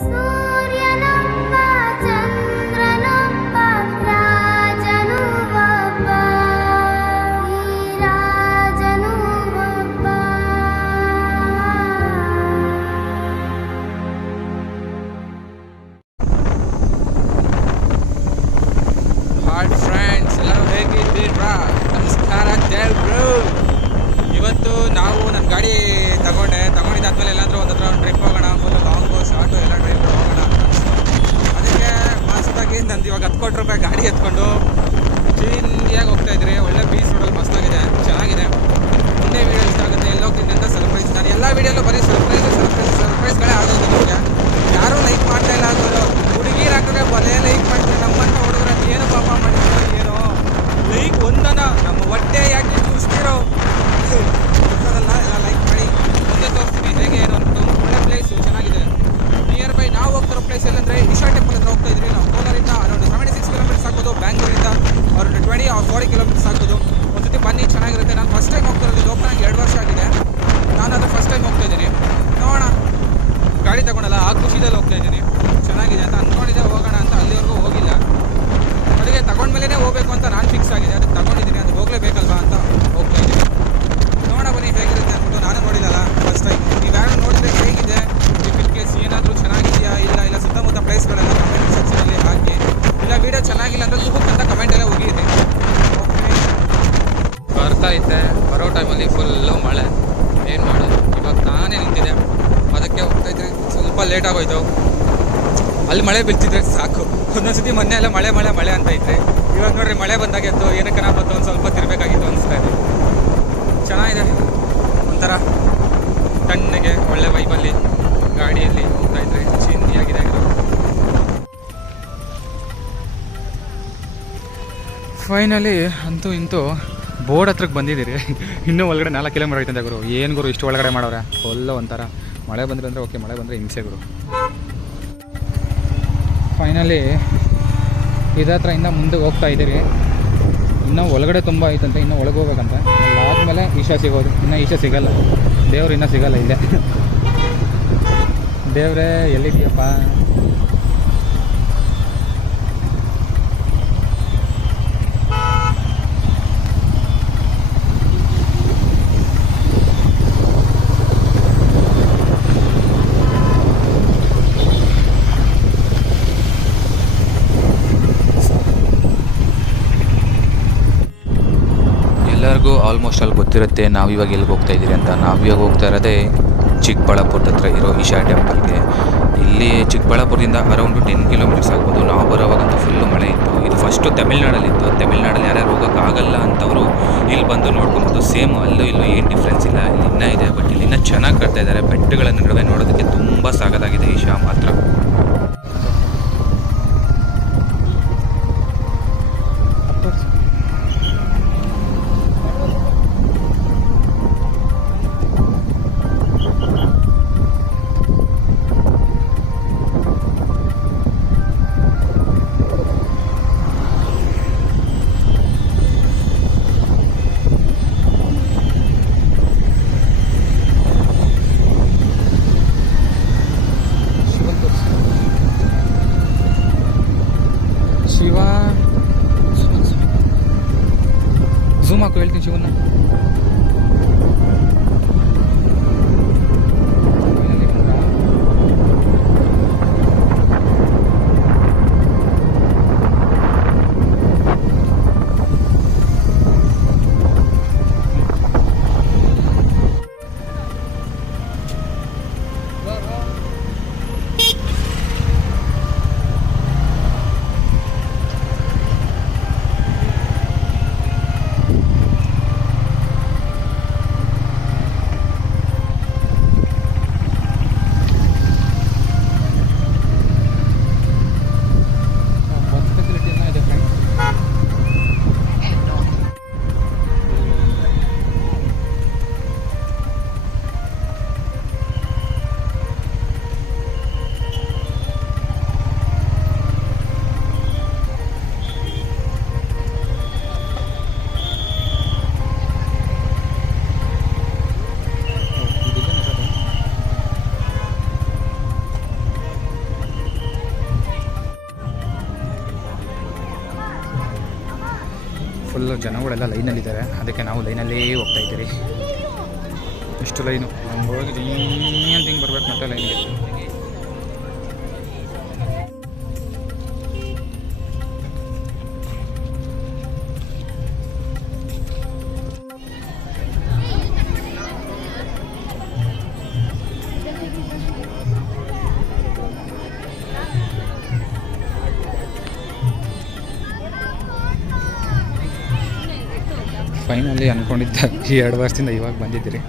ಸೂರ್ಯನೊಬ್ಬ ಚಂದ್ರನೊಬ್ಬ ರಾಜನು ಒಬ್ಬ ಈ ರಾಜನು ಒಬ್ಬ. ಹಾಯ್ ಫ್ರೆಂಡ್ಸ್, ಎಲ್ಲರೂ ಹೇಗಿದ್ದೀರಾ? ನಮಸ್ಕಾರ ದೇವ್ರು. ಇವತ್ತು ನಾವು ನನ್ನ ಗಾಡಿ ತಗೊಂಡಿದ್ದಾದ್ಮೇಲೆ ಎಲ್ಲಾದರೂ ಒಂದು ಟ್ರಿಪ್ ಹೋಗೋಣ, ಫುಲ್ ಲಾಂಗು ಶಾರ್ಟು ಎಲ್ಲ ಟ್ರಿಪ್ ಹೋಗೋಣ. ಅದಕ್ಕೆ ಮಸ್ತಾಗಿ ನಂದು ಇವಾಗ 10 ರೂಪಾಯಿ ಗಾಡಿ ಎತ್ಕೊಂಡು ಚಿಂದಿಯಾಗಿ ಹೋಗ್ತಾಯಿದ್ರಿ. ಒಳ್ಳೆ ಬೀಚ್ ರೋಡಲ್ಲಿ ಮಸ್ತಾಗಿದೆ, ಚೆನ್ನಾಗಿದೆ. ಮುಂದೆ ವೀಡಿಯೋ ಇಷ್ಟ ಆಗುತ್ತೆ, ಎಲ್ಲ ಹೋಗ್ತೀನಿ ಅಂತ ಸರ್ಪ್ರೈಸ್. ನಾನು ಎಲ್ಲ ವೀಡಿಯೋಲ್ಲೂ ಬರೀ ಸರ್ಪ್ರೈಸ್ಗಳೇ ಆಗೋದು. ನಿಮಗೆ ಯಾರೂ ಲೈಕ್ ಮಾಡ್ತಾ ಇಲ್ಲ ಅಂದ್ರೂ ಹುಡುಗಿರು ಹಾಕಿದ್ರೆ ಬಲೆ ಲೈಕ್ ಮಾಡ್ತಾರೆ. ನಮ್ಮನ್ನು ಹುಡುಗರ ಏನು ಪಾಪ ಮಾಡ್ತಾರೋ ಏನೋ ಲೈಕ್ ಒಂದನ ನಮ್ಮ ಹೊಟ್ಟೆ ಯಾಕೆ ಚೂಸ್ತಿರೋ ಎಲ್ಲ ಲೈಕ್ ಮಾಡಿ. ಮುಂದೆ ತೋರಿಸ್ತೀನಿ ಹೇಗೆ ಏನು ಅಂದ್ಬಿಟ್ಟು. ಒಳ್ಳೆ ಪ್ಲೇಸು, ಚೆನ್ನಾಗಿದೆ. ನಿಯರ್ ಬೈ ನಾವು ಹೋಗ್ತಿರೋ ಪ್ಲೇಸ್ ಎಲ್ಲಂದರೆ ಇಶಾ ಟೆಂಪಲ್ ಹತ್ರ ಹೋಗ್ತಾ ಇದ್ರಿ. ನಾವು ಕೋಲಾರಿಂದ ಅರೌಂಡ್ 76 ಕಿಲೋಮೀಟರ್ಸ್ ಆಗ್ಬೋದು, ಬ್ಯಾಂಗ್ಳೂರಿಂದ ಅರೌಂಡ್ 20 or 40 ಕಿಲೋಮೀಟರ್ಸ್ ಆಗ್ಬೋದು. ಒಂದ್ಸತಿ ಬನ್ನಿ, ಚೆನ್ನಾಗಿರುತ್ತೆ. ನಾನು ಫಸ್ಟ್ ಟೈಮ್ ಹೋಗ್ತಿರೋದು. ಇದು ಓಪನ್ ಆಗಿ 2 ವರ್ಷ ಆಗಿದೆ. ನಾನು ಅದು ಫಸ್ಟ್ ಟೈಮ್ ಹೋಗ್ತಾ ಇದ್ದೀನಿ. ನೋಡೋಣ, ಗಾಡಿ ತಗೊಂಡಲ್ಲ ಆ ಖುಷಿದಲ್ಲಿ ಹೋಗ್ತಾ ಇದ್ದೀನಿ. ಚೆನ್ನಾಗಿದೆ ಅಂತ ಅಂದ್ಕೊಂಡಿದ್ದೆ, ಹೋಗೋಣ ಅಂತ. ಅಲ್ಲಿವರೆಗೂ ಹೋಗಿಲ್ಲ. ಅದಕ್ಕೆ ತಗೊಂಡ್ಮೇಲೆ ಹೋಗಬೇಕು ಅಂತ ನಾನು ಫಿಕ್ಸ್ ಆಗಿದೆ. ಅದಕ್ಕೆ ತಗೊಂಡಿದ್ದೀನಿ, ಅದು ಹೋಗಲೇಬೇಕಲ್ವಾ ಅಂತ ಹೋಗ್ತಾ ಇದ್ದೀನಿ. ನೋಡೋಣ ಬನ್ನಿ ಹೇಗಿರುತ್ತೆ ಅಂದ್ಬಿಟ್ಟು. ನಾನು ನೋಡಿಲ್ಲಲ್ಲ ಫಸ್ಟ್ ಟೈಮ್. ನೀವು ಯಾರು ನೋಡಿದ್ರೆ ಹೇಗಿದೆ, ಇನ್ ಕೇಸ್ ಏನಾದರೂ ಚೆನ್ನಾಗಿದೆಯಾ ಇಲ್ಲ ಸುತ್ತಮುತ್ತ ಪ್ಲೇಸ್ಗಳೆಲ್ಲ ಕಮೆಂಟ್ ಸೆಕ್ಷನಲ್ಲಿ ಹಾಕಿ. ಇಲ್ಲ ವೀಡಿಯೋ ಚೆನ್ನಾಗಿಲ್ಲ ಅಂದರೆ ತುಗುಕ್ ಅಂತ ಕಮೆಂಟೆಲ್ಲ ಹೋಗಿರಿ. ಬರ್ತಾ ಇದ್ದೆ, ಬರೋ ಟೈಮಲ್ಲಿ ಫುಲ್ಲು ಮಳೆ. ಏನು ಮಾಡೋದು, ಇವಾಗ ನಾನೇ ನಿಂತಿದೆ. ಅದಕ್ಕೆ ಹೋಗ್ತಾಯಿದ್ರಿ, ಸ್ವಲ್ಪ ಲೇಟ್ ಆಗೋಯ್ತು. ಅಲ್ಲಿ ಮಳೆ ಬೀಳ್ತಿದ್ರೆ ಸಾಕು. ಒಂದೊಂದ್ಸತಿ ಮೊನ್ನೆ ಎಲ್ಲ ಮಳೆ ಅಂತ ಇದ್ರೆ, ಇವಾಗ ನೋಡ್ರಿ ಮಳೆ ಬಂದಾಗ ಎದ್ದು ಏನಕ್ಕೆ ಬಂತು ಒಂದು ಸ್ವಲ್ಪ ತಿರ್ಬೇಕಾಗಿತ್ತು ಅನಿಸ್ತಾ ಇದೆ. ಚೆನ್ನಾಗಿದೆ, ಒಂಥರ ತಣ್ಣಗೆ ಒಳ್ಳೆ ವೈಬಲ್ಲಿ ಗಾಡಿಯಲ್ಲಿ ಹೋಗ್ತಾ ಇದ್ರೆ ಚಿಂದಿಯಾಗಿದೆ. ಫೈನಲಿ ಅಂತೂ ಇಂತೂ ಬೋರ್ಡ್ ಹತ್ರಕ್ಕೆ ಬಂದಿದ್ದೀರಿ. ಇನ್ನೂ ಒಳಗಡೆ 4 ಕಿಲೋಮೀಟರ್ ಐತಂತೆ ಗುರು. ಏನು ಗುರು ಇಷ್ಟು ಒಳಗಡೆ ಮಾಡೋರೆ? ಫುಲ್ಲು ಒಂಥರ ಮಳೆ ಬಂದರೆ ಅಂದರೆ ಓಕೆ, ಮಳೆ ಬಂದರೆ ಹಿಂಸೆ ಗುರು. ಫೈನಲಿ ಇದತ್ರ ಇನ್ನೂ ಮುಂದೆ ಹೋಗ್ತಾ ಇದ್ದೀರಿ. ಇನ್ನೂ ಒಳಗಡೆ ತುಂಬ ಐತಂತೆ, ಇನ್ನೂ ಒಳಗೆ ಹೋಗ್ಬೇಕಂತೆ. ಅದಾದಮೇಲೆ ಈಶಾ ಸಿಗೋದು. ಇನ್ನೂ ಈಶಾ ಸಿಗಲ್ಲ, ದೇವ್ರು ಇನ್ನೂ ಸಿಗಲ್ಲ. ಇಲ್ಲೇ ದೇವ್ರೇ ಎಲ್ಲಿದೆಯಪ್ಪ? ಎಲ್ಲರಿಗೂ ಆಲ್ಮೋಸ್ಟ್ ಅಲ್ಲಿ ಗೊತ್ತಿರುತ್ತೆ ನಾವು ಇವಾಗ ಎಲ್ಲಿಗೆ ಹೋಗ್ತಾ ಇದ್ದೀರಿ ಅಂತ. ನಾವು ಇವಾಗ ಹೋಗ್ತಾ ಇರೋದೇ ಚಿಕ್ಕಬಳ್ಳಾಪುರದ ಹತ್ರ ಇರೋ ಈಶಾ ಟೆಂಪಲ್ಗೆ. ಇಲ್ಲಿ ಚಿಕ್ಕಬಳ್ಳಾಪುರದಿಂದ ಅರೌಂಡು 10 ಕಿಲೋಮೀಟರ್ಸ್ ಆಗ್ಬೋದು. ನಾವು ಬರೋವಾಗಂತೂ ಫುಲ್ಲು ಮಳೆ ಇತ್ತು. ಇದು ಫಸ್ಟು ತಮಿಳ್ನಾಡಲ್ಲಿತ್ತು. ತಮಿಳ್ನಾಡಲ್ಲಿ ಯಾರ್ಯಾರು ಹೋಗೋಕ್ಕಾಗಲ್ಲ ಅಂತವರು ಇಲ್ಲಿ ಬಂದು ನೋಡ್ಕೊಬೋದು. ಸೇಮ್ ಅಲ್ಲೂ ಇಲ್ಲೂ ಏನು ಡಿಫ್ರೆನ್ಸ್ ಇಲ್ಲ, ಇಲ್ಲಿ ಇನ್ನೂ ಇದೆ. ಬಟ್ ಇಲ್ಲಿ ಇನ್ನೂ ಚೆನ್ನಾಗಿ ಕಟ್ತಾ ಇದ್ದಾರೆ. ಬೆಟ್ಟಗಳ ನಡುವೆ ನೋಡೋದಕ್ಕೆ ತುಂಬ ಸಾಕಾಗಿದೆ ಈಶಾ ಮಾತ್ರ. ಫುಲ್ಲು ಜನಗಳೆಲ್ಲ ಲೈನಲ್ಲಿದ್ದಾರೆ, ಅದಕ್ಕೆ ನಾವು ಲೈನಲ್ಲೇ ಹೋಗ್ತಾ ಇದ್ದೀರಿ. ಇಷ್ಟು ಲೈನು ನಮ್ಗೆ ಹೋಗಿ ಅಂತ ಹಿಂಗೆ ಬರ್ಬೇಕು ಮತ್ತೆ ಲೈನ್ಗೆ. ಫೈನಲಿ ಅಂದ್ಕೊಂಡಿದ್ದ ಈ 2 ವರ್ಷದಿಂದ ಇವಾಗ ಬಂದಿದ್ದೀರಿ.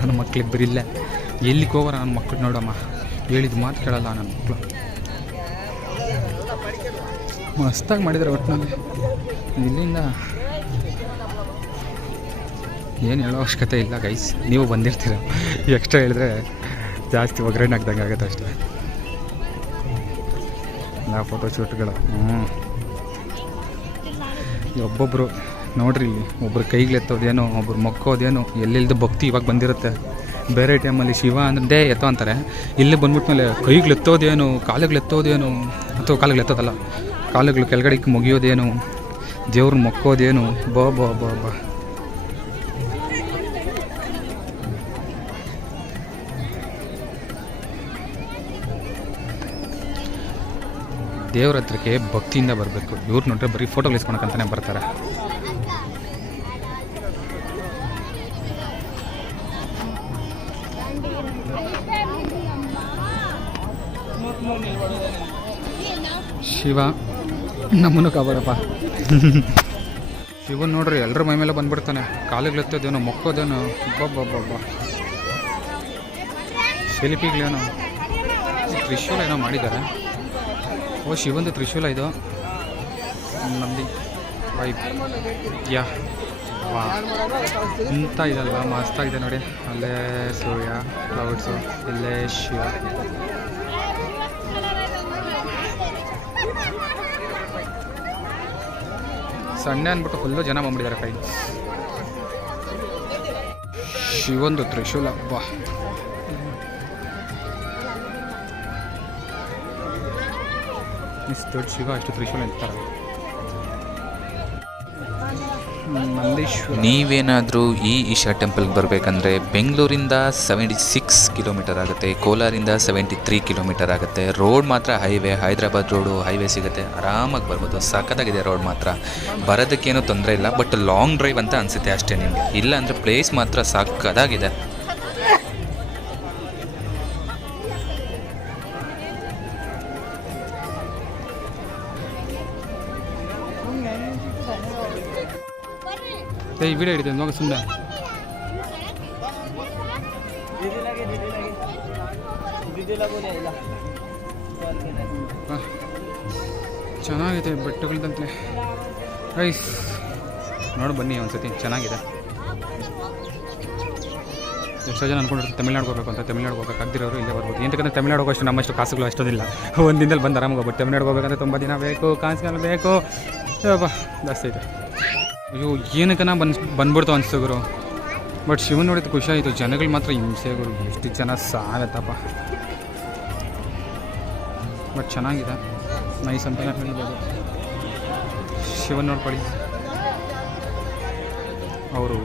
ನನ್ನ ಮಕ್ಳಿಬ್ಬರು ಇಲ್ಲ, ಎಲ್ಲಿಗೆ ಹೋಗೋರ ನನ್ನ ಮಕ್ಳು ನೋಡಮ್ಮ, ಹೇಳಿದ ಮಾತು ಕೇಳಲ್ಲ ನನ್ನ ಮಕ್ಕಳು. ಮಸ್ತಾಗಿ ಮಾಡಿದ್ದಾರೆ ಒಟ್ಟಿನಲ್ಲಿ. ಇಲ್ಲಿಂದ ಏನು ಹೇಳೋ ಅವಶ್ಯಕತೆ ಇಲ್ಲ ಗೈಸ್, ನೀವು ಬಂದಿರ್ತೀರ, ಎಕ್ಸ್ಟ್ರಾ ಹೇಳಿದ್ರೆ ಜಾಸ್ತಿ ಒಗ್ಗರಣೆ ಹಾಕ್ದಂಗೆ ಆಗುತ್ತೆ ಅಷ್ಟೇ. ನಾ ಫೋಟೋ ಶೂಟ್ಗಳು ಒಬ್ಬೊಬ್ಬರು ನೋಡ್ರಿ, ಒಬ್ರು ಕೈಗ್ಲೆತ್ತೋದೇನೋ, ಒಬ್ರು ಮೊಕ್ಕೋದೇನೋ, ಎಲ್ಲೆಲ್ದು ಭಕ್ತಿ ಇವಾಗ ಬಂದಿರುತ್ತೆ. ಬೇರೆ ಟೈಮಲ್ಲಿ ಶಿವ ಅಂದ್ರೆ ಎತ್ತೋ ಅಂತಾರೆ, ಇಲ್ಲಿ ಬಂದ್ಬಿಟ್ಮೇಲೆ ಕೈಗ್ಲೆತ್ತೋದೇನು, ಕಾಲಿಗ್ಲೆತ್ತೋದೇನು, ಅಥವಾ ಕಾಲಿಗ್ಲೆತ್ತೋದಲ್ಲ, ಕಾಲುಗಳು ಕೆಳಗಡೆ ಮುಗಿಯೋದೇನು, ದೇವ್ರು ಮೊಕ್ಕೋದೇನು, ಬಾ ಬಾ ಬಾ ಬಾ. ದೇವ್ರ ಹತ್ರಕ್ಕೆ ಭಕ್ತಿಯಿಂದ ಬರಬೇಕು. ಇವ್ರು ನೋಡ್ರೆ ಬರೀ ಫೋಟೋ ಇಸ್ಕೊಳಕ್ಕಂತಾನೆ ಬರ್ತಾರೆ. ಶಿವ ನಮ್ಮನ್ನು ಕಾಪಾಡಪ್ಪ. ಶಿವನ್ ನೋಡ್ರಿ ಎಲ್ಲರ ಮೈ ಮೇಲೆ ಬಂದ್ಬಿಡ್ತಾನೆ, ಕಾಲಿಗ್ಲೆತ್ತೋದೇನೋ, ಮೊಕ್ಕೋದೇನೋ, ಬಬ್ಬಬ್ಬಬ್ಬ. ಶಿಲ್ಪಿಗಳೇನೋ ತ್ರಿಶೂಲ ಏನೋ ಮಾಡಿದ್ದಾರೆ. ಓ ಶಿವಂದು ತ್ರಿಶೂಲ ಇದು. ನಂದಿ ವೈಬ್ ಯಾ ವಾ ಇಂಥ ಇದಲ್ವಾ, ಮಸ್ತಾಗಿದೆ ನೋಡಿ. ಅಲ್ಲೇ ಸೂರ್ಯ, ಕ್ಲೌಡ್ಸು, ಇಲ್ಲೇ ಶಿವ. ಸಣ್ಣ ಅಂದ್ಬಿಟ್ಟು ಫುಲ್ಲು ಜನ ಬಂದ್ಬಿಟ್ಟಿದ್ದಾರೆ ಕೈ. ಶಿವಂದು ತ್ರಿಶೂಲ ಬಾ. ಇಷ್ಟು ದೊಡ್ಡ ಶಿವ, ಅಷ್ಟು ತ್ರಿಶೂಲ ಇರ್ತಾರೆ. ನೀವೇನಾದರೂ ಈ ಈಶಾ ಟೆಂಪಲ್ಗೆ ಬರಬೇಕಂದ್ರೆ ಬೆಂಗಳೂರಿಂದ 76 ಕಿಲೋಮೀಟರ್ ಆಗುತ್ತೆ, ಕೋಲಾರಿಂದ 73 ಕಿಲೋಮೀಟರ್ ಆಗುತ್ತೆ. ರೋಡ್ ಮಾತ್ರ ಹೈವೇ, ಹೈದ್ರಾಬಾದ್ ರೋಡು ಹೈವೇ ಸಿಗುತ್ತೆ, ಆರಾಮಾಗಿ ಬರ್ಬೋದು. ಸಖತ್ತಾಗಿದೆ ರೋಡ್ ಮಾತ್ರ, ಬರೋದಕ್ಕೇನೂ ತೊಂದರೆ ಇಲ್ಲ. ಬಟ್ ಲಾಂಗ್ ಡ್ರೈವ್ ಅಂತ ಅನಿಸುತ್ತೆ ಅಷ್ಟೇ ನಿಮಗೆ. ಇಲ್ಲ ಅಂದರೆ ಪ್ಲೇಸ್ ಮಾತ್ರ ಸಖತ್ತಾಗಿದೆ. ಈ ವಿಡಿಯೋ ಹಿಡಿದೆ ನೋಗ ಸುಮ್ಮನೆ. ಚೆನ್ನಾಗಿದೆ ಬೆಟ್ಟಗಳಂತಲೇ ರೈಸ್ ನೋಡಿ ಬನ್ನಿ ಒಂದ್ಸತಿ, ಚೆನ್ನಾಗಿದೆ. ಎಷ್ಟೋ ಜನ ಅಂದ್ಕೊಂಡಿರ್ತಾರೆ ತಮಿಳ್ನಾಡು ಹೋಗ್ಬೇಕು ಅಂತ. ತಮಿಳ್ನಾಡು ಹೋಗೋಕ್ಕಾಗ್ದಿರೋರು ಇಲ್ಲೇ ಬರ್ಬೋದು. ಏನಂತಂದ್ರೆ ತಮಿಳ್ನಾಡು ಹೋಗೋಷ್ಟು ನಮ್ಮಷ್ಟು ಕಾಸುಗಳು ಅಷ್ಟೊಂದಿಲ್ಲ. ಒಂದು ದಿನದಲ್ಲಿ ಬಂದು ಆರಾಮಾಗಿ ಹೋಗ್ಬೋದು. ತಮಿಳ್ನಾಡು ಹೋಗ್ಬೇಕಂದ್ರೆ ತುಂಬ ದಿನ ಬೇಕು, ಕಾಸುಗಳು ಬೇಕು, ಜಾಸ್ತಿ ಇದೆ. ಅಯ್ಯೋ ಏನಕ್ಕನ ಬಂದ್ಬಿಡ್ತು ಅನಿಸ್ತು ಗುರು. ಬಟ್ ಶಿವನ್ ನೋಡಿದ ಖುಷಿ ಆಯಿತು. ಜನಗಳು ಮಾತ್ರ ಹಿಂಸೆ ಗುರು, ಎಷ್ಟು ಜನ ಸಾಗತ್ತಪ್ಪ. ಬಟ್ ಚೆನ್ನಾಗಿದೆ, ನೈಸ್ ಅಂತಲೇ ಹೇಳ್ಬೋದು. ಶಿವನ್ ನೋಡ್ಕೊಳ್ಳಿ, ಅವರು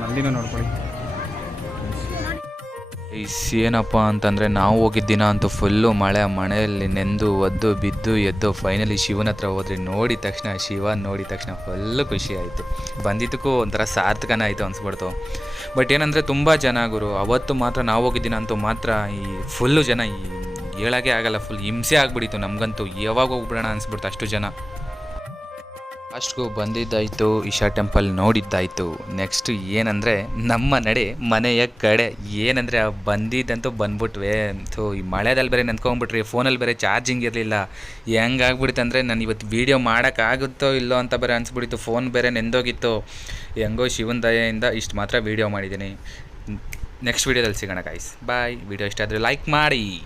ನಂದಿನೂ ನೋಡ್ಕೊಳ್ಳಿ. ಏನಪ್ಪ ಅಂತಂದರೆ ನಾವು ಹೋಗಿದ್ದ ದಿನ ಅಂತೂ ಫುಲ್ಲು ಮಳೆಯಲ್ಲಿ ನೆಂದು ಒದ್ದು ಬಿದ್ದು ಎದ್ದು ಫೈನಲಿ ಶಿವನ ಹತ್ರ ಹೋದ್ರಿ. ನೋಡಿದ ತಕ್ಷಣ ಶಿವ ನೋಡಿದ ತಕ್ಷಣ ಫುಲ್ಲು ಖುಷಿ ಆಯಿತು. ಬಂದಿದ್ದಕ್ಕೂ ಒಂಥರ ಸಾರ್ಥಕನ ಆಯಿತು ಅನಿಸ್ಬಿಡ್ತು. ಬಟ್ ಏನಂದರೆ ತುಂಬ ಜನ ಗುರು. ಅವತ್ತು ಮಾತ್ರ ನಾವು ಹೋಗಿದ್ದ ದಿನ ಅಂತೂ ಮಾತ್ರ ಈ ಫುಲ್ಲು ಜನ, ಈ ಹೇಳೋಕ್ಕೆ ಆಗಲ್ಲ, ಫುಲ್ ಹಿಂಸೆ ಆಗಿಬಿಟ್ಟಿತ್ತು ನಮಗಂತೂ. ಯಾವಾಗ ಹೋಗ್ಬಿಡೋಣ ಅನಿಸ್ಬಿಡ್ತು ಅಷ್ಟು ಜನ. ಅಷ್ಟಿಗೂ ಬಂದಿದ್ದಾಯಿತು, ಈಶಾ ಟೆಂಪಲ್ ನೋಡಿದ್ದಾಯಿತು. ನೆಕ್ಸ್ಟ್ ಏನಂದರೆ ನಮ್ಮ ನಡೆ ಮನೆಯ ಕಡೆ. ಏನಂದರೆ ಬಂದಿದ್ದಂತೂ ಬಂದ್ಬಿಟ್ವೆ. ಸೊ ಈ ಮಳೆದಲ್ಲಿ ಬೇರೆ ನೆನ್ಕೊಂಡ್ಬಿಟ್ರಿ, ಫೋನಲ್ಲಿ ಬೇರೆ ಚಾರ್ಜಿಂಗ್ ಇರಲಿಲ್ಲ. ಹೆಂಗಾಗ್ಬಿಡ್ತು ಅಂದರೆ ನಾನು ಇವತ್ತು ವೀಡಿಯೋ ಮಾಡೋಕ್ಕಾಗುತ್ತೋ ಇಲ್ಲೋ ಅಂತ ಬೇರೆ ಅನಿಸ್ಬಿಟ್ಟಿತ್ತು. ಫೋನ್ ಬೇರೆ ನೆಂದೋಗಿತ್ತು. ಹೆಂಗೋ ಶಿವನ ದಯೆಯಿಂದ ಇಷ್ಟು ಮಾತ್ರ ವೀಡಿಯೋ ಮಾಡಿದ್ದೀನಿ. ನೆಕ್ಸ್ಟ್ ವೀಡಿಯೋದಲ್ಲಿ ಸಿಗೋಣ ಗೈಸ್. ಬಾಯ್. ವಿಡಿಯೋ ಇಷ್ಟ ಆದರೆ ಲೈಕ್ ಮಾಡಿ.